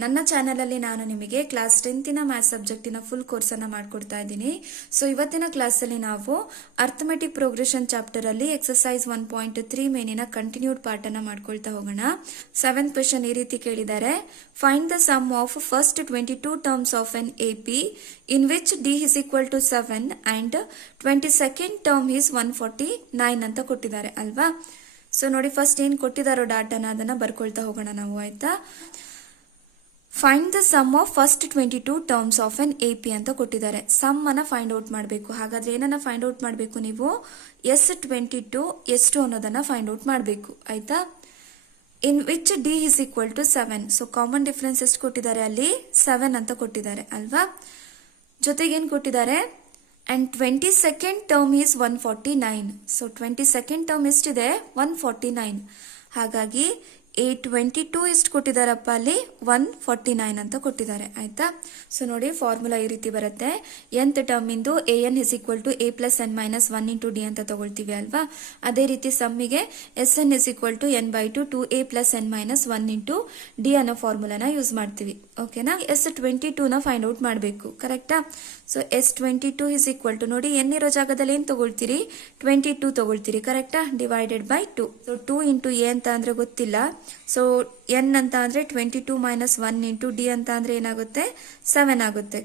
ನನ್ನ ಚಾನಲಲ್ಲಿ ನಾನು ನಿಮಗೆ ಕ್ಲಾಸ್ 10ನ ಮ್ಯಾಥ್ಸ್ ಸಬ್ಜೆಕ್ಟಿನ ಫುಲ್ ಕೋರ್ಸನ್ನು ಮಾಡಿಕೊಡ್ತಾ ಇದ್ದೀನಿ. ಸೊ ಇವತ್ತಿನ ಕ್ಲಾಸಲ್ಲಿ ನಾವು ಅರ್ಥಮೆಟಿಕ್ ಪ್ರೋಗ್ರೆಷನ್ ಚಾಪ್ಟರ್ ಅಲ್ಲಿ ಎಕ್ಸರ್ಸೈಸ್ 1.3 ಮೇನಿನ ಕಂಟಿನ್ಯೂಡ್ ಪಾರ್ಟ್ ಅನ್ನ ಮಾಡ್ಕೊಳ್ತಾ ಹೋಗೋಣ. 7th ಕ್ವೆಶ್ಚನ್ ಈ ರೀತಿ ಕೇಳಿದ್ದಾರೆ. Find the sum of first 22 terms of N AP in which D is equal to 7 and 22nd term is 149 ಅಂತ ಕೊಟ್ಟಿದ್ದಾರೆ ಅಲ್ವಾ. ಸೊ ನೋಡಿ ಫಸ್ಟ್ ಏನ್ ಕೊಟ್ಟಿದ್ದಾರೋ ಡಾಟಾನ ಅದನ್ನ ಬರ್ಕೊಳ್ತಾ ಹೋಗೋಣ ನಾವು, ಆಯ್ತಾ. Find the sum of first 22 terms of N AP ಅಂತ ಕೊಟ್ಟಿದ್ದಾರೆ. ಸಮ್ ಅನ್ನ ಫೈಂಡ್ ಔಟ್ ಮಾಡಬೇಕು. ಹಾಗಾದ್ರೆ ಏನನ್ನ ಫೈಂಡ್ ಔಟ್ ಮಾಡಬೇಕು ನೀವು? S22 ಎಷ್ಟು ಅನ್ನೋದನ್ನ ಫೈಂಡ್ ಔಟ್ ಮಾಡಬೇಕು, ಆಯ್ತಾ. ಇನ್ which D is equal to 7. So common difference ಎಷ್ಟು ಕೊಟ್ಟಿದ್ದಾರೆ ಅಲ್ಲಿ? 7 ಅಂತ ಕೊಟ್ಟಿದ್ದಾರೆ ಅಲ್ವಾ. ಜೊತೆಗೆ ಏನ್ ಕೊಟ್ಟಿದ್ದಾರೆ? And 22nd term is 149. So 22nd term ಎಷ್ಟಿದೆ? 149. ಹಾಗಾಗಿ 822 ಎಷ್ಟು ಕೊಟ್ಟಿದ್ದಾರಪ್ಪ ಅಲ್ಲಿ? 149 ಅಂತ ಕೊಟ್ಟಿದ್ದಾರೆ, ಆಯ್ತಾ. ಸೊ ನೋಡಿ ಫಾರ್ಮುಲಾ ಈ ರೀತಿ ಬರುತ್ತೆ. nth ಟರ್ಮ್ ಇಂದು an is equal to a plus n minus 1 into d ಅಂತ ತಗೊಳ್ತೀವಿ ಅಲ್ವಾ. ಅದೇ ರೀತಿ ಸಮ್ಮಿಗೆ sn is equal to n by 2 2a plus n minus 1 into d ಅನ್ನೋ ಫಾರ್ಮುಲಾನ ಯೂಸ್ ಮಾಡ್ತೀವಿ, ಓಕೆನಾ. S22 ನ ಫೈಂಡ್ ಔಟ್ ಮಾಡಬೇಕು, ಕರೆಕ್ಟಾ. So S22 is equal to ನೋಡಿ n ಇರೋ ಜಾಗದಲ್ಲಿ ಏನ್ ತಗೊಳ್ತೀರಿ? 22 ತಗೊಳ್ತೀರಿ, ಕರೆಕ್ಟಾ. Divided by 2. So 2 into a ಅಂತ ಅಂದ್ರೆ ಗೊತ್ತಿಲ್ಲ. ಸೊ n ಅಂತ ಅಂದ್ರೆ 22 ಮೈನಸ್ 1 ಇಂಟು ಡಿ ಅಂತ ಅಂದ್ರೆ ಏನಾಗುತ್ತೆ? 7 ಆಗುತ್ತೆ.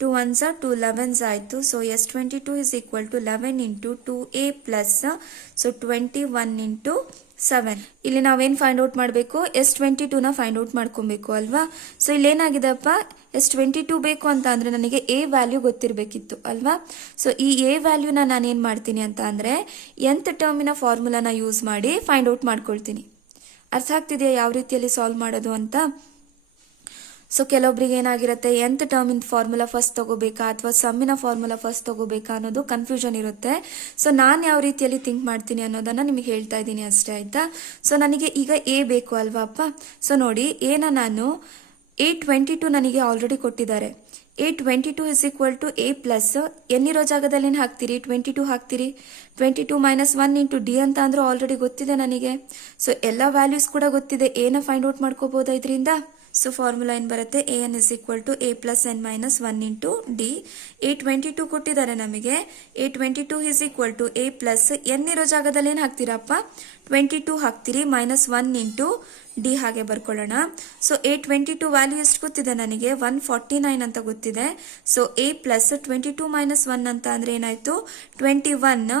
2 1s 2 11s ಆಯ್ತು. So S22 is equal to 11 into 2a plus so 21 into 7. ಇಲ್ಲಿ ನಾವೇನ್ ಫೈಂಡ್ ಔಟ್ ಮಾಡಬೇಕು? S22 ನ ಫೈಂಡ್ ಔಟ್ ಮಾಡ್ಕೊಬೇಕು ಅಲ್ವಾ. ಸೊ ಇಲ್ಲಿ ಏನಾಗಿದೆಪ್ಪ? S22 ಬೇಕು ಅಂತ ಅಂದ್ರೆ ನನಗೆ a ವ್ಯಾಲ್ಯೂ ಗೊತ್ತಿರಬೇಕಿತ್ತು ಅಲ್ವಾ. ಸೊ ಈ a ವ್ಯಾಲ್ಯೂನ ನಾನು ಏನ್ ಮಾಡ್ತೀನಿ ಅಂತ ಅಂದ್ರೆ nth ಟರ್ಮಿನ ಫಾರ್ಮುಲಾನ ಯೂಸ್ ಮಾಡಿ ಫೈಂಡ್ ಔಟ್ ಮಾಡ್ಕೊಳ್ತೀನಿ. ಅರ್ಥ ಆಗ್ತಿದೆಯಾ ಯಾವ ರೀತಿಯಲ್ಲಿ ಸಾಲ್ವ್ ಮಾಡೋದು ಅಂತ? ಸೊ ಕೆಲವೊಬ್ರಿಗೆ ಏನಾಗಿರುತ್ತೆ, nth ಟರ್ಮಿನ ಫಾರ್ಮುಲಾ ಫಸ್ಟ್ ತಗೋಬೇಕಾ ಅಥವಾ ಸಮ್ಮಿನ ಫಾರ್ಮುಲಾ ಫಸ್ಟ್ ತಗೋಬೇಕಾ ಅನ್ನೋದು ಕನ್ಫ್ಯೂಷನ್ ಇರುತ್ತೆ. ಸೊ ನಾನು ಯಾವ ರೀತಿಯಲ್ಲಿ ಥಿಂಕ್ ಮಾಡ್ತೀನಿ ಅನ್ನೋದನ್ನ ನಿಮಗೆ ಹೇಳ್ತಾ ಇದ್ದೀನಿ ಅಷ್ಟೇ, ಆಯ್ತಾ. ಸೊ ನನಗೆ ಈಗ ಎ ಬೇಕು ಅಲ್ವಾ ಅಪ್ಪ. ಸೊ ನೋಡಿ ಎನ ನಾನು A22 ನನಗೆ ಆಲ್ರೆಡಿ ಕೊಟ್ಟಿದ್ದಾರೆ. A22 is equal to a plus ಎನ್ನಿರೋ ಜಾಗದಲ್ಲಿ ಏನ್ ಹಾಕ್ತೀರಿ? 22 ಹಾಕ್ತೀರಿ. 22 ಮೈನಸ್ 1 ಇಂಟು ಡಿ ಅಂತ ಅಂದ್ರೆ ಆಲ್ರೆಡಿ ಗೊತ್ತಿದೆ ನನಗೆ. ಸೊ ಎಲ್ಲ ವ್ಯಾಲ್ಯೂಸ್ ಕೂಡ ಗೊತ್ತಿದೆ. ಎನ ಫೈಂಡ್ ಔಟ್ ಮಾಡ್ಕೋಬಹುದಾ ಇದರಿಂದ? ಸೊ ಫಾರ್ಮುಲಾ ಏನ್ ಬರುತ್ತೆ? an is equal to a plus n minus 1 into d. A22 ಕೊಟ್ಟಿದ್ದಾರೆ ನಮಗೆ. A22 is equal to a plus n ಇರೋ ಜಾಗದಲ್ಲಿ ಏನ್ ಹಾಕ್ತೀರಪ್ಪ? 22 ಹಾಕ್ತೀರಿ ಮೈನಸ್ 1 ಇಂಟು ಡಿ ಹಾಗೆ ಬರ್ಕೊಳ್ಳೋಣ. ಸೊ A22 ವ್ಯಾಲ್ಯೂ ಎಷ್ಟು ಗೊತ್ತಿದೆ ನನಗೆ? 149 ಅಂತ ಗೊತ್ತಿದೆ. ಸೊ a ಪ್ಲಸ್ 22 ಮೈನಸ್ 1 ಅಂತ ಅಂದ್ರೆ ಏನಾಯ್ತು? 21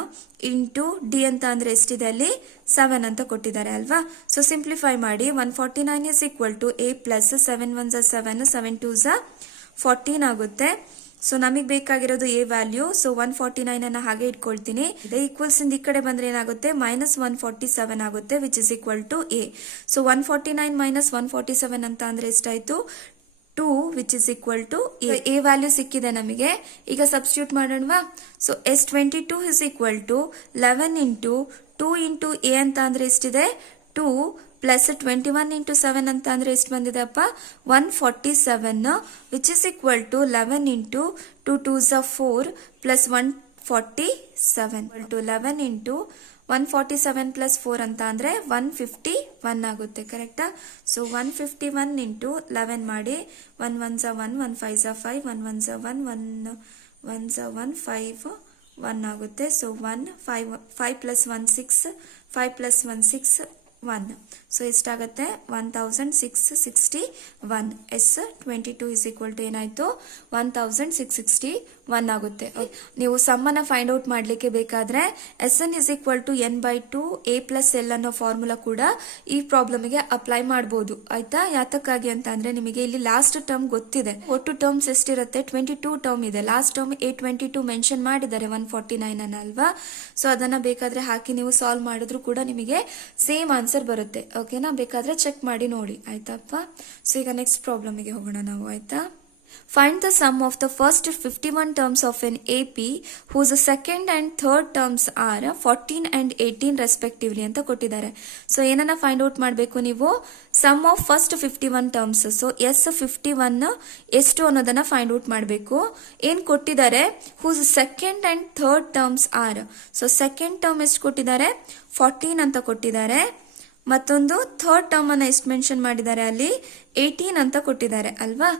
ಇಂಟು ಡಿ ಅಂತ ಅಂದ್ರೆ ಎಷ್ಟಿದೆ ಅಲ್ಲಿ? 7 ಅಂತ ಕೊಟ್ಟಿದ್ದಾರೆ ಅಲ್ವಾ. ಸೊ ಸಿಂಪ್ಲಿಫೈ ಮಾಡಿ 149 is equal to a plus 7 1s 7 7 2s 14 ಆಗುತ್ತೆ. ಸೊ ನಮಗೆ ಬೇಕಾಗಿರೋದು ಎ ವ್ಯಾಲ್ಯೂ. ಸೊ 149 ಅನ್ನ ಹಾಗೆ ಇಟ್ಕೊಳ್ತೀನಿ. ಈಕ್ವಲ್ಸ್ ಇಂದ ಈ ಕಡೆ ಬಂದ್ರೆ ಏನಾಗುತ್ತೆ? ಮೈನಸ್ 147 ಆಗುತ್ತೆ, which is equal to a. So 149 minus 147 ಅಂತ ಅಂದ್ರೆ ಎಷ್ಟಾಯ್ತು? 2 which is equal to a value ಸಿಕ್ಕಿದೆ ನಮಗೆ. ಈಗ ಸಬ್ಸ್ಟಿಟ್ಯೂಟ್ ಮಾಡೋಣವಾ? So S22 is equal to 11 into 2 into a ಅಂತ ಅಂದ್ರೆ ಎಷ್ಟಿದೆ? 2 ಪ್ಲಸ್ 21 ಇಂಟು 7 ಅಂತ ಅಂದ್ರೆ ಎಷ್ಟು ಬಂದಿದೆ ಅಪ್ಪ? 147 which is equal to 11 into 2 2s 4 plus 147 to 11 into 147 plus 4 ಅಂತ ಅಂದ್ರೆ 151 ಆಗುತ್ತೆ, ಕರೆಕ್ಟಾ. ಸೊ 151 ಇಂಟು 11 ಮಾಡಿ 1 1s 1 1 5s 5 1 1s 1 1 1s 1 5 1 ಆಗುತ್ತೆ. So 1 5 plus 1 6 5 plus 1 6 1. ಸೊ ಎಷ್ಟಾಗತ್ತೆ? 1661. S22 is equal to ಏನಾಯ್ತು? 1661 ಆಗುತ್ತೆ. ನೀವು ಸಮ್ಮನ್ನ ಫೈಂಡ್ ಔಟ್ ಮಾಡ್ಲಿಕ್ಕೆ ಬೇಕಾದ್ರೆ Sn is equal to n by 2 a plus l ಅನ್ನೋ ಫಾರ್ಮುಲಾ ಕೂಡ ಈ ಪ್ರಾಬ್ಲಮ್ಗೆ ಅಪ್ಲೈ ಮಾಡಬಹುದು, ಆಯ್ತಾ. ಯಾತಕ್ಕಾಗಿ ಅಂತ ಅಂದ್ರೆ ನಿಮಗೆ ಇಲ್ಲಿ ಲಾಸ್ಟ್ ಟರ್ಮ್ ಗೊತ್ತಿದೆ. ಒಟ್ಟು ಟರ್ಮ್ಸ್ ಎಷ್ಟಿರುತ್ತೆ? 22 ಟರ್ಮ್ ಇದೆ. ಲಾಸ್ಟ್ ಟರ್ಮ್ A22 ಮೆನ್ಷನ್ ಮಾಡಿದ್ದಾರೆ 149 ಅನ್ನ ಅಲ್ವಾ. ಸೊ ಅದನ್ನ ಬೇಕಾದ್ರೆ ಹಾಕಿ ನೀವು ಸಾಲ್ವ್ ಮಾಡಿದ್ರು ಕೂಡ ನಿಮಗೆ ಸೇಮ್ ಆನ್ಸರ್ ಬರುತ್ತೆ, ಓಕೆನಾ. ಬೇಕಾದ್ರೆ ಚೆಕ್ ಮಾಡಿ ನೋಡಿ, ಆಯ್ತಪ್ಪ. ಸೊ ಈಗ ನೆಕ್ಸ್ಟ್ ಪ್ರಾಬ್ಲಮ್ಗೆ ಹೋಗೋಣ ನಾವು, ಆಯ್ತಾ. Find the sum of the first 51 terms of an AP whose second and third terms are 14 and 18 respectively ಅಂತ ಕೊಟ್ಟಿದ್ದಾರೆ. ಸೊ ಏನನ್ನ ಫೈಂಡ್ ಔಟ್ ಮಾಡಬೇಕು ನೀವು? Sum of first 51 terms. So S51 ಎಷ್ಟು ಅನ್ನೋದನ್ನ ಫೈಂಡ್ ಔಟ್ ಮಾಡಬೇಕು. ಏನ್ ಕೊಟ್ಟಿದ್ದಾರೆ? whose second and third terms are. So second term ಎಷ್ಟು ಕೊಟ್ಟಿದ್ದಾರೆ? 14 ಅಂತ ಕೊಟ್ಟಿದ್ದಾರೆ. ಮತ್ತೊಂದು ಥರ್ಡ್ ಟರ್ಮ್ ಅನ್ನ ಎಷ್ಟು ಮೆನ್ಷನ್ ಮಾಡಿದ್ದಾರೆ ಅಲ್ಲಿ 18 ಅಂತ ಕೊಟ್ಟಿದ್ದಾರೆ ಅಲ್ವಾ.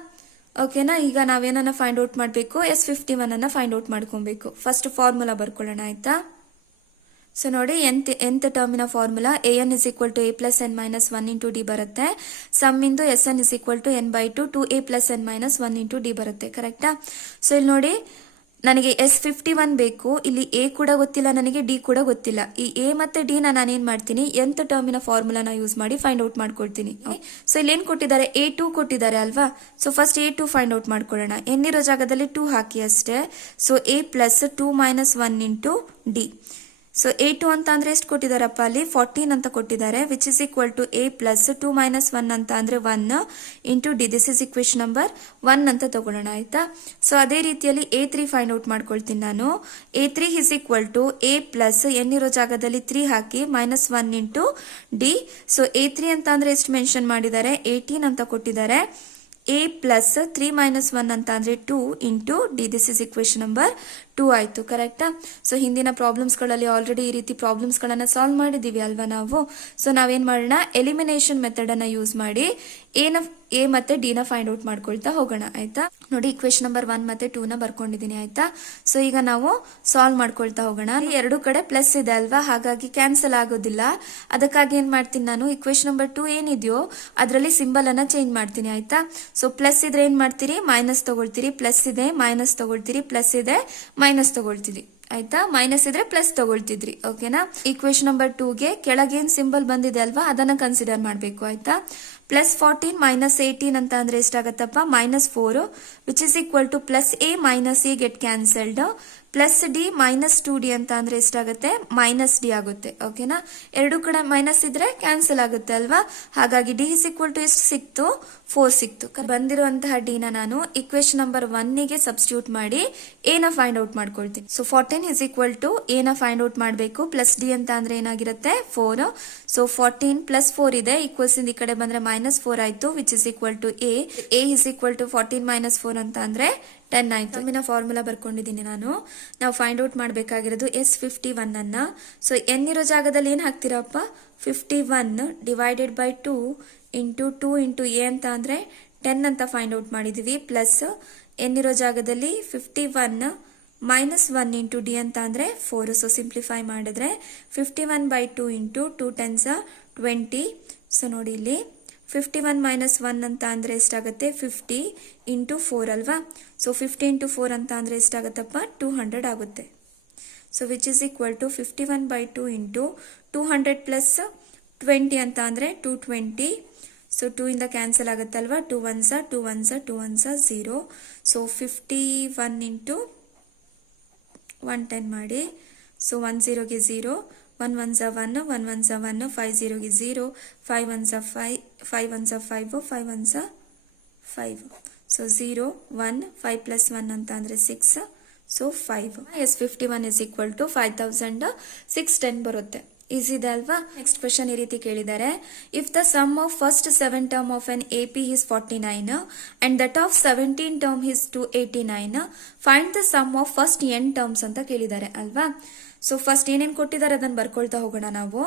ಓಕೆನಾ, ಈಗ ನಾವೇನನ್ನ ಫೈಂಡ್ ಔಟ್ ಮಾಡಬೇಕು, S51 ಅನ್ನ ಫೈಂಡ್ ಔಟ್ ಮಾಡ್ಕೊಬೇಕು. ಫಸ್ಟ್ ಫಾರ್ಮುಲಾ ಬರ್ಕೊಳ್ಳೋಣ ಆಯ್ತಾ. ಸೊ ನೋಡಿ nth ಟರ್ಮಿನ formula an is equal to a plus n minus 1 into d ಬರುತ್ತೆ. ಸಮ್ ಇಂದು sn is equal to n by 2 2a plus n minus 1 into d ಬರುತ್ತೆ. ಕರೆಕ್ಟಾ. ಸೊ ಇಲ್ಲಿ ನೋಡಿ ನನಗೆ S51 ಬೇಕು. ಇಲ್ಲಿ ಎ ಕೂಡ ಗೊತ್ತಿಲ್ಲ, ನನಗೆ ಡಿ ಕೂಡ ಗೊತ್ತಿಲ್ಲ. ಈ ಎ ಮತ್ತೆ ಡಿ ನಾನೇನ್ ಮಾಡ್ತೀನಿ, nth ಟರ್ಮಿನ ಫಾರ್ಮುಲಾನ ಯೂಸ್ ಮಾಡಿ ಫೈಂಡ್ ಔಟ್ ಮಾಡ್ಕೊಳ್ತೀನಿ. ಸೊ ಇಲ್ಲಿ ಏನ್ ಕೊಟ್ಟಿದ್ದಾರೆ, A2 ಕೊಟ್ಟಿದ್ದಾರೆ ಅಲ್ವಾ. So first A2 find out ಮಾಡ್ಕೊಳ್ಳೋಣ. n ಇರೋ ಜಾಗದಲ್ಲಿ 2 ಹಾಕಿ ಅಷ್ಟೇ. So a plus 2 minus 1 into d. So A2 ಅಂತ ಅಂದ್ರೆ ಎಷ್ಟು ಕೊಟ್ಟಿದಾರಪ್ಪ ಅಲ್ಲಿ 14 ಅಂತ ಕೊಟ್ಟಿದ್ದಾರೆ, which is equal to a plus 2 minus 1 ಅಂತ ಅಂದ್ರೆ 1 into d. This is equation number 1 ಅಂತ ತಗೊಳ್ಳೋಣ ಆಯ್ತಾ. ಸೊ ಅದೇ ರೀತಿಯಲ್ಲಿ A3 ಫೈಂಡ್ ಔಟ್ ಮಾಡ್ಕೊಳ್ತೀನಿ ನಾನು. A3 is equal to a plus n ಇರೋ ಜಾಗದಲ್ಲಿ 3 ಹಾಕಿ minus 1 into d. So A3 ಅಂತ ಅಂದ್ರೆ ಎಷ್ಟು ಮೆನ್ಷನ್ ಮಾಡಿದ್ದಾರೆ, 18 ಅಂತ ಕೊಟ್ಟಿದ್ದಾರೆ. a ಪ್ಲಸ್ 3 ಮೈನಸ್ 1 ಅಂತ ಅಂದ್ರೆ 2 into d. This is equation number 2 ಆಯ್ತು. ಕರೆಕ್ಟಾ. ಸೊ ಹಿಂದಿನ ಪ್ರಾಬ್ಲಮ್ಸ್ ಗಳಲ್ಲಿ ಆಲ್ರೆಡಿ ಈ ರೀತಿ ಪ್ರಾಬ್ಲಮ್ಸ್ ಗಳನ್ನ ಸಾಲ್ವ್ ಮಾಡಿದೀವಿ ಅಲ್ವಾ ನಾವು. ಸೊ ನಾವೇನ್ ಮಾಡೋಣ, ಎಲಿಮಿನೇಷನ್ ಮೆಥಡ್ ಅನ್ನ ಯೂಸ್ ಮಾಡಿ ಎ ಮತ್ತೆ ಡಿ ನ ಫೈಂಡ್ ಔಟ್ ಮಾಡ್ಕೊಳ್ತಾ ಹೋಗೋಣ ಆಯ್ತಾ. ನೋಡಿ ಇಕ್ವೇಶನ್ ನಂಬರ್ 1 ಮತ್ತೆ 2 ನ ಬರ್ಕೊಂಡಿದೀನಿ ಆಯ್ತಾ. ಸೊ ಈಗ ನಾವು ಸಾಲ್ವ್ ಮಾಡ್ಕೊಳ್ತಾ ಹೋಗೋಣ. ಎರಡು ಕಡೆ ಪ್ಲಸ್ ಇದೆ ಅಲ್ವಾ, ಹಾಗಾಗಿ ಕ್ಯಾನ್ಸಲ್ ಆಗೋದಿಲ್ಲ. ಅದಕ್ಕಾಗಿ ಏನ್ ಮಾಡ್ತೀನಿ ನಾನು, ಇಕ್ವೇಶನ್ ನಂಬರ್ 2 ಏನಿದೆಯೋ ಅದರಲ್ಲಿ ಸಿಂಬಲ್ ಅನ್ನ ಚೇಂಜ್ ಮಾಡ್ತೀನಿ ಆಯ್ತಾ. ಸೊ ಪ್ಲಸ್ ಇದ್ರೆ ಏನ್ ಮಾಡ್ತೀರಿ, ಮೈನಸ್ ತಗೊಳ್ತೀರಿ. ಪ್ಲಸ್ ಇದೆ ಮೈನಸ್ ತಗೊಳ್ತೀರಿ, ಪ್ಲಸ್ ಇದೆ ಮೈನಸ್ ತಗೊಳ್ತಿದ್ರಿ ಆಯ್ತಾ. ಮೈನಸ್ ಇದ್ರೆ ಪ್ಲಸ್ ತಗೊಳ್ತಿದ್ರಿ. ಓಕೆನಾ. ಈಕ್ವೇಶನ್ ನಂಬರ್ 2 ಗೆ ಕೆಳಗೇನ್ ಸಿಂಬಲ್ ಬಂದಿದೆ ಅಲ್ವಾ, ಅದನ್ನ ಕನ್ಸಿಡರ್ ಮಾಡ್ಬೇಕು ಆಯ್ತಾ. ಪ್ಲಸ್ 14 ಮೈನಸ್ 18 ಅಂತ ಅಂದ್ರೆ ಎಷ್ಟಾಗತ್ತಪ್ಪ, minus 4 which is equal to plus a minus a get cancelled. Plus d minus 2d ಅಂತ ಅಂದ್ರೆ ಎಷ್ಟಾಗುತ್ತೆ, ಮೈನಸ್ ಡಿ ಆಗುತ್ತೆ. ಓಕೆನಾ. ಎರಡು ಕಡೆ ಮೈನಸ್ ಇದ್ರೆ ಕ್ಯಾನ್ಸಲ್ ಆಗುತ್ತೆ ಅಲ್ವಾ, ಹಾಗಾಗಿ ಡಿ ಇಸ್ ಈಕ್ವಲ್ ಟು ಎಷ್ಟು ಸಿಕ್ತು, 4 ಸಿಕ್ತು. ಬಂದಿರುವಂತಹ ಡಿ ನ ನಾನು ಇಕ್ವೇಶನ್ ನಂಬರ್ 1 ಗೆ ಸಬ್ಸ್ಟಿಟ್ಯೂಟ್ ಮಾಡಿ ಎ ನ ಫೈಂಡ್ ಔಟ್ ಮಾಡ್ಕೊಳ್ತೀನಿ. So 14 is equal to a ನ ಫೈಂಡ್ ಔಟ್ ಮಾಡಬೇಕು. ಪ್ಲಸ್ ಡಿ ಅಂತ ಅಂದ್ರೆ ಏನಾಗಿರುತ್ತೆ, 4. ಸೊ 14 ಪ್ಲಸ್ 4 ಇದೆ, ಈಕ್ವಲ್ಸ್ ಇಂದ ಈ ಕಡೆ ಬಂದ್ರೆ ಮೈನಸ್ 4 ಆಯ್ತು, which is equal to a is equal to 14 minus 4 ಅಂತ ಅಂದ್ರೆ 10 ಆಯ್ತು. ಫಾರ್ಮುಲಾ ಬರ್ಕೊಂಡಿದ್ದೀನಿ ನಾನು. ನಾವು ಫೈಂಡ್ ಔಟ್ ಮಾಡಬೇಕಾಗಿರೋದು S51 ಅನ್ನ. ಸೊ n ಇರೋ ಜಾಗದಲ್ಲಿ ಏನ್ ಹಾಕ್ತಿರಪ್ಪ, 51 divided by 2 into 2 into a ಅಂತ ಅಂದ್ರೆ 10 ಅಂತ ಫೈಂಡ್ ಔಟ್ ಮಾಡಿದೀವಿ. ಪ್ಲಸ್ n ಇರೋ ಜಾಗದಲ್ಲಿ 51 ಮೈನಸ್ 1 ಇಂಟು ಡಿ ಅಂತ ಅಂದ್ರೆ 4. ಸೊ ಸಿಂಪ್ಲಿಫೈ ಮಾಡಿದ್ರೆ 51 ಬೈ 2 ಇಂಟು 2 ಟೆನ್ಸ್ 20. ಸೊ ನೋಡಿ ಇಲ್ಲಿ 51 ಮೈನಸ್ 1 ಅಂತ ಅಂದ್ರೆ ಎಷ್ಟಾಗುತ್ತೆ, 50 ಇಂಟು 4 ಅಲ್ವಾ. ಸೊ 50 ಇಂಟು 4 ಅಂತ ಅಂದ್ರೆ ಎಷ್ಟಾಗತ್ತಪ್ಪ, 200 ಆಗುತ್ತೆ. So which is equal to 51 by 2 into 200 plus 20 ಅಂತ ಅಂದ್ರೆ 220. ಸೊ 2 ಇಂದ cancel ಆಗುತ್ತಲ್ವಾ, 2 1s 2 1s 2 1s 0. So 51 into 110 ಮಾಡಿ. ಸೊ 1 0ಗೆ 0, 1 1s 1, 1 1s 1, 5 0ಗೆ 0, 5 1s 5, 5 1s 5, 5 1s 5. So 0 1 5 plus 1 ಅಂತ ಅಂದ್ರೆ 6. So 5. S51 is equal to 5610 ಬರುತ್ತೆ. ಈಸಿ ಇದೆ ಅಲ್ವಾ. ನೆಕ್ಸ್ಟ್ ಕ್ವೆಶನ್ ಈ ರೀತಿ ಕೇಳಿದ್ದಾರೆ, if the sum of first 7 term of N AP is 49 and that of 17 term is 289, find the sum of first n terms ಅಂತ ಕೇಳಿದ್ದಾರೆ ಅಲ್ವಾ. ಸೊ ಫಸ್ಟ್ ಏನೇನ್ ಕೊಟ್ಟಿದ್ದಾರೆ ಅದನ್ನ ಬರ್ಕೊಳ್ತಾ ಹೋಗೋಣ ನಾವು.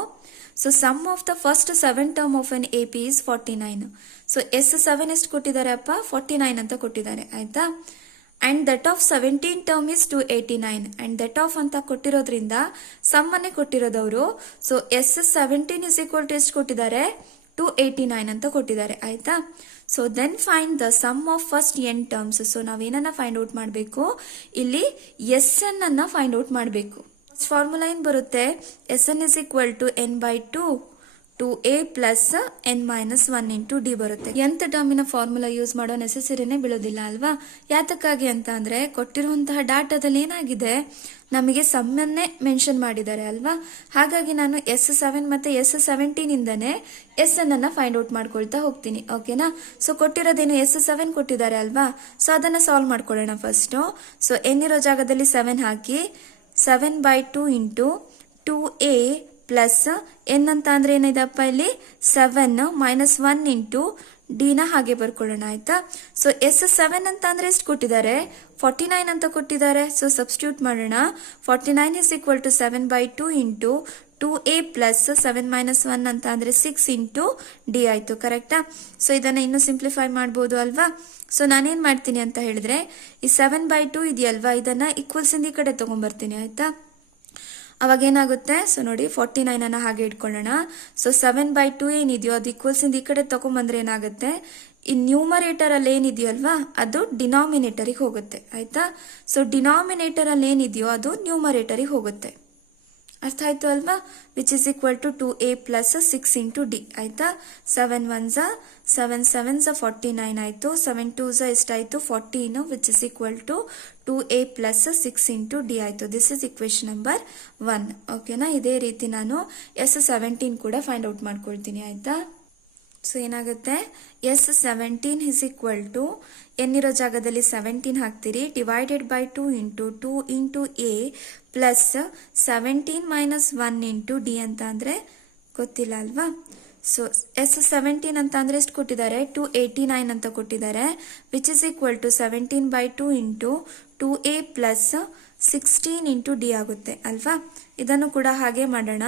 So sum of the first 7 term of N AP is 49. ಸೊ S7 ಎಷ್ಟು ಕೊಟ್ಟಿದ್ದಾರೆ ಅಪ್ಪ, 49 ಅಂತ ಕೊಟ್ಟಿದ್ದಾರೆ ಆಯ್ತಾ. And that of 17 term is 289. And that of ಅಂತ ಕೊಟ್ಟಿರೋದ್ರಿಂದ ಸಮ್ ಅನ್ನೇ ಕೊಟ್ಟಿರೋದವರು. So S17 is equal to ಎಷ್ಟು ಕೊಟ್ಟಿದ್ದಾರೆ, 289 ಅಂತ ಕೊಟ್ಟಿದ್ದಾರೆ ಆಯ್ತಾ. So then find the sum of first n terms. So ನಾವೇನನ್ನ ಫೈಂಡ್ ಔಟ್ ಮಾಡಬೇಕು, ಇಲ್ಲಿ Sn ಅನ್ನ ಫೈಂಡ್ ಔಟ್ ಮಾಡಬೇಕು. ಫಾರ್ಮುಲಾ ಏನ್ ಬರುತ್ತೆ, Sn is equal to n by 2 2a plus n minus 1 into d ಬರುತ್ತೆ. ಎಂತ ಟರ್ಮಿನ ಫಾರ್ಮುಲಾ ಯೂಸ್ ಮಾಡೋ ನೆಸೆಸರಿನೇ ಬೀಳೋದಿಲ್ಲ ಅಲ್ವಾ. ಯಾತಕ್ಕಾಗಿ ಅಂತ ಅಂದ್ರೆ ಕೊಟ್ಟಿರುವಂತಹ ಡಾಟಾದಲ್ಲಿ ಏನಾಗಿದೆ, ನಮಗೆ ಸಮ್ಮನ್ನೇ ಮೆನ್ಷನ್ ಮಾಡಿದ್ದಾರೆ ಅಲ್ವಾ. ಹಾಗಾಗಿ ನಾನು S7 ಮತ್ತೆ S17 ಇಂದನೇ Sn ಅನ್ನ ಫೈಂಡ್ ಔಟ್ ಮಾಡ್ಕೊಳ್ತಾ ಹೋಗ್ತೀನಿ. ಓಕೆನಾ. ಸೊ ಕೊಟ್ಟಿರೋದೇನು S7 ಕೊಟ್ಟಿದ್ದಾರೆ ಅಲ್ವಾ. ಸೊ ಅದನ್ನ ಸಾಲ್ವ್ ಮಾಡ್ಕೊಳ್ಳೋಣ ಫಸ್ಟ್. ಸೊ n ಇರೋ ಜಾಗದಲ್ಲಿ 7 ಹಾಕಿ 7 by 2 into 2a plus n ಅಂತ ಅಂದ್ರೆ ಏನಿದೆಪ್ಪ ಇಲ್ಲಿ 7 ಮೈನಸ್ 1 ಇಂಟು ಡಿ ನ ಹಾಗೆ ಬರ್ಕೊಳ್ಳೋಣ ಆಯ್ತಾ. ಸೊ S7 ಅಂತ ಅಂದ್ರೆ ಎಷ್ಟು ಕೊಟ್ಟಿದ್ದಾರೆ, 49 ಅಂತ ಕೊಟ್ಟಿದ್ದಾರೆ. ಸೊ ಸಬ್ಸ್ಟಿಟ್ಯೂಟ್ ಮಾಡೋಣ. 49 is equal to 7 by 2 into 2a plus 7 minus 1 ಅಂತ ಅಂದ್ರೆ 6 ಇಂಟು ಡಿ ಆಯ್ತು. ಕರೆಕ್ಟಾ? ಸೊ ಇದನ್ನ ಇನ್ನು ಸಿಂಪ್ಲಿಫೈ ಮಾಡ್ಬೋದು ಅಲ್ವಾ? ಸೊ ನಾನೇನ್ ಮಾಡ್ತೀನಿ ಅಂತ ಹೇಳಿದ್ರೆ ಈ 7/2 ಇದೆಯಲ್ವಾ, ಇದನ್ನ ಈಕ್ವಲ್ಸ್ ಇಂದ ಈ ಕಡೆ ತಗೊಂಡ್ಬರ್ತೀನಿ. ಆಯ್ತಾ? ಅವಾಗ ಏನಾಗುತ್ತೆ? ಸೊ ನೋಡಿ 49 ಅನ್ನ ಹಾಗೆ ಇಟ್ಕೊಳ್ಳೋಣ. ಸೊ 7/2 ಏನಿದೆಯೋ ಅದು ಈಕ್ವಲ್ಸ್ ಇಂದ ಈ ಕಡೆ ತಗೊಂಡ್ಬಂದ್ರೆ ಏನಾಗುತ್ತೆ, ಈ ನ್ಯೂಮರೇಟರ್ ಅಲ್ಲಿ ಏನಿದೆಯಲ್ವಾ ಅದು ಡಿನಾಮಿನೇಟರಿಗೆ ಹೋಗುತ್ತೆ. ಆಯ್ತಾ? ಸೊ ಡಿನಾಮಿನೇಟರ್ ಅಲ್ಲಿ ಏನಿದೆಯೋ ಅದು ನ್ಯೂಮರೇಟರಿಗೆ ಹೋಗುತ್ತೆ. ಅರ್ಥ ಆಯ್ತು ಅಲ್ವಾ? Which is equal to 2a plus 6 into d. ಆಯ್ತಾ? 7 1s 7 7s 49 ಆಯ್ತು. 7 2s ಎಷ್ಟಾಯ್ತು? 14, which is equal to 2a plus 6 into d ಆಯ್ತು. This is equation number 1. ಓಕೆನಾ? ಇದೇ ರೀತಿ ನಾನು S17 ಕೂಡ ಫೈಂಡ್ ಔಟ್ ಮಾಡ್ಕೊಳ್ತೀನಿ. ಆಯ್ತಾ? ಸೊ ಏನಾಗುತ್ತೆ, S17 ಇಸ್ ಈಕ್ವಲ್ ಟು ಎನ್ನಿರೋ ಜಾಗದಲ್ಲಿ 17 ಹಾಕ್ತೀರಿ, divided by 2 into a plus 17 minus 1 into d ಅಂತ ಅಂದ್ರೆ ಗೊತ್ತಿಲ್ಲ ಅಲ್ವಾ? ಸೊ S17 ಅಂತ ಅಂದ್ರೆ ಎಷ್ಟು ಕೊಟ್ಟಿದ್ದಾರೆ? 289 ಅಂತ ಕೊಟ್ಟಿದ್ದಾರೆ, which is equal to 17/2 into 2a plus 16 into d ಆಗುತ್ತೆ ಅಲ್ವಾ? ಇದನ್ನು ಕೂಡ ಹಾಗೆ ಮಾಡೋಣ.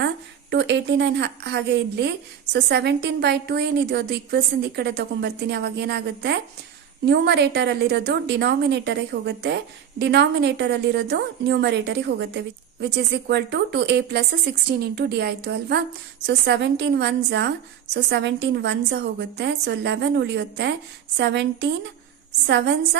289 ಹಾಗೆ ಇರ್ಲಿ. ಸೊ 17/2 ಏನಿದೆಯೋ ಅದು ಈಕ್ವಲ್ಸ್ ಇಂದ ಈ ಕಡೆ ತಗೊಂಡ್ಬರ್ತೀನಿ. ಅವಾಗ ಏನಾಗುತ್ತೆ, ನ್ಯೂಮರೇಟರ್ ಅಲ್ಲಿರೋದು ಡಿನಾಮಿನೇಟರ್ಗೆ ಹೋಗುತ್ತೆ, ಡಿನಾಮಿನೇಟರ್ ಅಲ್ಲಿರೋದು ನ್ಯೂಮರೇಟರ್ಗೆ ಹೋಗುತ್ತೆ, which is equal to 2a plus 16 into d ಆಯ್ತು ಅಲ್ವಾ? ಸೊ 17 1s ಹೋಗುತ್ತೆ. ಸೊ 11 ಉಳಿಯುತ್ತೆ. 17 7s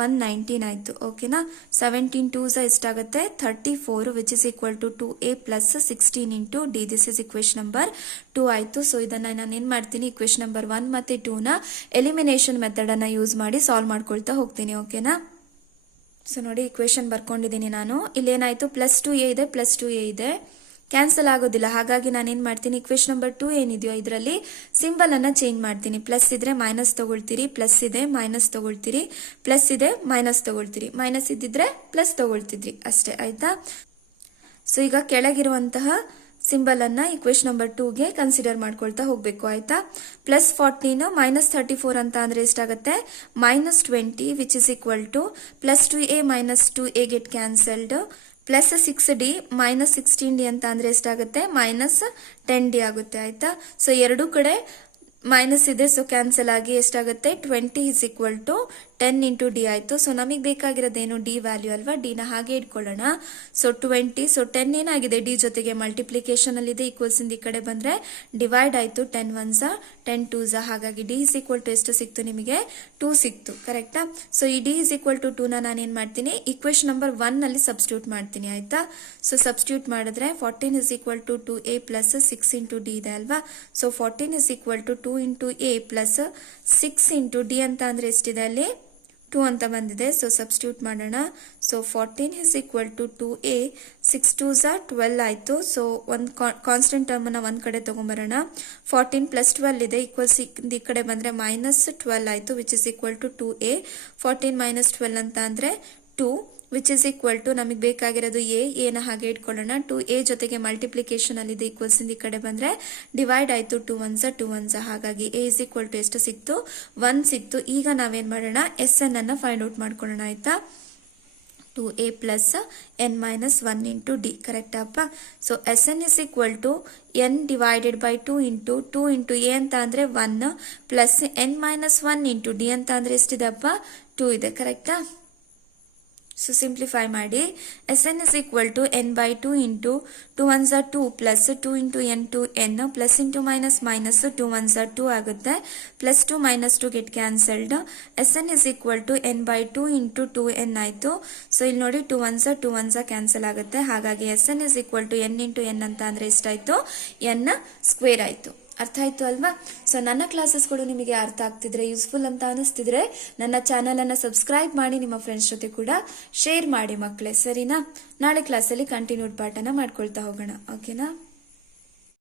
119 ಆಯ್ತು. ಓಕೆನಾ? 17 2s ಎಷ್ಟಾಗುತ್ತೆ? 34, which is equal to 2a plus 16 into d. This is equation number 2 ಆಯ್ತು. ಸೊ ಇದನ್ನ ನಾನು ಏನ್ ಮಾಡ್ತೀನಿ, ಇಕ್ವೇಶನ್ ನಂಬರ್ 1 ಮತ್ತೆ 2 ನ ಎಲಿಮಿನೇಷನ್ ಮೆಥಡ್ ಅನ್ನ ಯೂಸ್ ಮಾಡಿ ಸಾಲ್ವ್ ಮಾಡ್ಕೊಳ್ತಾ ಹೋಗ್ತೀನಿ. ಓಕೆನಾ? ಸೊ ನೋಡಿ ಇಕ್ವೇಶನ್ ಬರ್ಕೊಂಡಿದ್ದೀನಿ ನಾನು. ಇಲ್ಲೇನಾಯ್ತು, ಪ್ಲಸ್ 2a ಇದೆ, ಪ್ಲಸ್ 2a ಇದೆ, ಕ್ಯಾನ್ಸಲ್ ಆಗೋದಿಲ್ಲ. ಹಾಗಾಗಿ ನಾನು ಏನ್ ಮಾಡ್ತೀನಿ, ಇಕ್ವೇಶನ್ ನಂಬರ್ 2 ಏನಿದೆಯೋ ಇದರಲ್ಲಿ ಸಿಂಬಲ್ ಅನ್ನ ಚೇಂಜ್ ಮಾಡ್ತೀನಿ. ಪ್ಲಸ್ ಇದ್ರೆ ಮೈನಸ್ ತಗೊಳ್ತೀರಿ, ಪ್ಲಸ್ ಇದೆ ಮೈನಸ್ ತಗೊಳ್ತೀರಿ, ಪ್ಲಸ್ ಇದೆ ಮೈನಸ್ ತಗೊಳ್ತೀರಿ, ಮೈನಸ್ ಇದ್ದಿದ್ರೆ ಪ್ಲಸ್ ತಗೊಳ್ತಿದ್ರಿ ಅಷ್ಟೇ. ಆಯ್ತಾ? ಸೊ ಈಗ ಕೆಳಗಿರುವಂತಹ ಸಿಂಬಲ್ ಅನ್ನ ಇಕ್ವೇಶನ್ ನಂಬರ್ 2ಗೆ ಕನ್ಸಿಡರ್ ಮಾಡ್ಕೊಳ್ತಾ ಹೋಗ್ಬೇಕು. ಆಯ್ತಾ? ಪ್ಲಸ್ 14 ಮೈನಸ್ 34 ಅಂತ ಅಂದ್ರೆ ಎಷ್ಟಾಗುತ್ತೆ? Minus 20, which is equal to plus 2a minus 2a get cancelled, plus 6d minus 16d ಅಂತ ಅಂದ್ರೆ ಎಷ್ಟಾಗುತ್ತೆ? ಮೈನಸ್ 10d ಆಗುತ್ತೆ. ಆಯ್ತಾ? ಸೊ ಎರಡು ಕಡೆ ಮೈನಸ್ ಇದೆ, ಸೊ ಕ್ಯಾನ್ಸಲ್ ಆಗಿ ಎಷ್ಟಾಗುತ್ತೆ? 20 is equal to 10 into d ಆಯ್ತು. ಸೊ ನಮಗೆ ಬೇಕಾಗಿರೋದೇನು? ಡಿ ವ್ಯಾಲ್ಯೂ ಅಲ್ವಾ? ಡಿ ನ ಹಾಗೆ ಇಟ್ಕೊಳ್ಳೋಣ. ಸೊ 20, ಸೊ 10 ಏನಾಗಿದೆ? ಡಿ ಜೊತೆಗೆ ಮಲ್ಟಿಪ್ಲಿಕೇಶನ್ ಅಲ್ಲಿ ಇದೆ, ಈಕ್ವಲ್ಸ್ ಇಂದ ಈ ಕಡೆ ಬಂದ್ರೆ ಡಿವೈಡ್ ಆಯ್ತು. 10 1s 10 2s, ಹಾಗಾಗಿ ಡಿ ಇಸ್ ಈಕ್ವಲ್ ಟು ಎಷ್ಟು ಸಿಕ್ತು ನಿಮಗೆ? 2 ಸಿಕ್ತು. ಕರೆಕ್ಟಾ? ಸೊ ಈ ಡಿ ಇಸ್ ಈಕ್ವಲ್ ಟು 2 ನಾನು ಏನ್ ಮಾಡ್ತೀನಿ, ಇಕ್ವೇಶನ್ ನಂಬರ್ 1 ನಲ್ಲಿ ಸಬ್ಸ್ಟಿಟ್ಯೂಟ್ ಮಾಡ್ತೀನಿ. ಆಯ್ತಾ? ಸೊ ಸಬ್ಸ್ಟಿಟ್ಯೂಟ್ ಮಾಡಿದ್ರೆ 14 is equal to 2a plus 6 into d ಇದೆ ಅಲ್ವಾ? So 14 is equal to 2 into a plus 6 into d ಅಂತ ಅಂದ್ರೆ ಎಷ್ಟಿದೆ ಅಲ್ಲಿ? 2 ಅಂತ ಬಂದಿದೆ. ಸೊ ಸಬ್ಸ್ಟಿಟ್ಯೂಟ್ ಮಾಡೋಣ. So 14 is equal to 2a, 6 2s 12 ಆಯ್ತು. ಸೊ ಒಂದು ಕಾನ್ಸ್ಟೆಂಟ್ ಟರ್ಮ್ ಅನ್ನ ಒಂದ್ ಕಡೆ ತಗೊಂಡ್ಬರೋಣ. 14 ಪ್ಲಸ್ 12 ಇದೆ, ಈಕ್ವಲ್ಸ್ ಈ ಕಡೆ ಬಂದ್ರೆ ಮೈನಸ್ 12 ಆಯ್ತು, which is equal to 2a. 14 minus 12 ಅಂತ ಅಂದ್ರೆ 2, ವಿಚ್ ಇಸ್ ಈಕ್ವಲ್ ಟು ನಮಗೆ ಬೇಕಾಗಿರೋದು ಎ ನ ಹಾಗೆ ಇಟ್ಕೊಳ್ಳೋಣ. 2a ಜೊತೆಗೆ ಮಲ್ಟಿಪ್ಲಿಕೇಶನ್ ಅಲ್ಲಿ ಇದೆ, ಈಕ್ವಲ್ಸ್ ಇಂದ ಈ ಕಡೆ ಬಂದ್ರೆ ಡಿವೈಡ್ ಆಯ್ತು. 2 1s, ಹಾಗಾಗಿ a ಇಸ್ ಈಕ್ವಲ್ ಟು ಎಷ್ಟು ಸಿಕ್ತು? 1 ಸಿಕ್ತು. ಈಗ ನಾವೇನ್ ಮಾಡೋಣ, ಎಸ್ ಎನ್ ಅನ್ನ ಫೈಂಡ್ ಔಟ್ ಮಾಡ್ಕೊಳ್ಳೋಣ. ಆಯ್ತಾ? 2a plus n minus 1 into d. Correct ಅಪ್ಪ? So S n is equal to n divided by 2 into a ಅಂತ ಅಂದ್ರೆ 1 plus n minus 1 into d ಅಂತ ಅಂದ್ರೆ ಎಷ್ಟಿದೆ ಅಪ್ಪ? 2 ಇದೆ. ಕರೆಕ್ಟಾ? ಸೊ ಸಿಂಪ್ಲಿಫೈ ಮಾಡಿ. S n is equal to n by 2 into 2 1s 2 plus 2 into n to n plus into minus minus 2 1s 2 ಆಗುತ್ತೆ, plus 2 minus 2 get cancelled. S n is equal to n by 2 into 2n ಆಯ್ತು. So ಇಲ್ಲಿ ನೋಡಿ 2 1s cancel ಆಗುತ್ತೆ, ಹಾಗಾಗಿ S n is equal to n into n ಅಂತ ಅಂದ್ರೆ ಎಷ್ಟಾಯ್ತು? n square ಆಯ್ತು. ಅರ್ಥ ಆಯ್ತು ಅಲ್ವಾ? ಸೊ ನನ್ನ ಕ್ಲಾಸಸ್ಗಳು ನಿಮಗೆ ಅರ್ಥ ಆಗ್ತಿದ್ರೆ, ಯೂಸ್ಫುಲ್ ಅಂತ ಅನಿಸ್ತಿದ್ರೆ ನನ್ನ ಚಾನಲ್ ಅನ್ನ ಸಬ್ಸ್ಕ್ರೈಬ್ ಮಾಡಿ, ನಿಮ್ಮ ಫ್ರೆಂಡ್ಸ್ ಜೊತೆ ಕೂಡ ಶೇರ್ ಮಾಡಿ ಮಕ್ಕಳೇ. ಸರಿನಾ? ನಾಳೆ ಕ್ಲಾಸಲ್ಲಿ ಕಂಟಿನ್ಯೂಡ್ ಪಾಠನ ಮಾಡ್ಕೊಳ್ತಾ ಹೋಗೋಣ. ಓಕೆನಾ?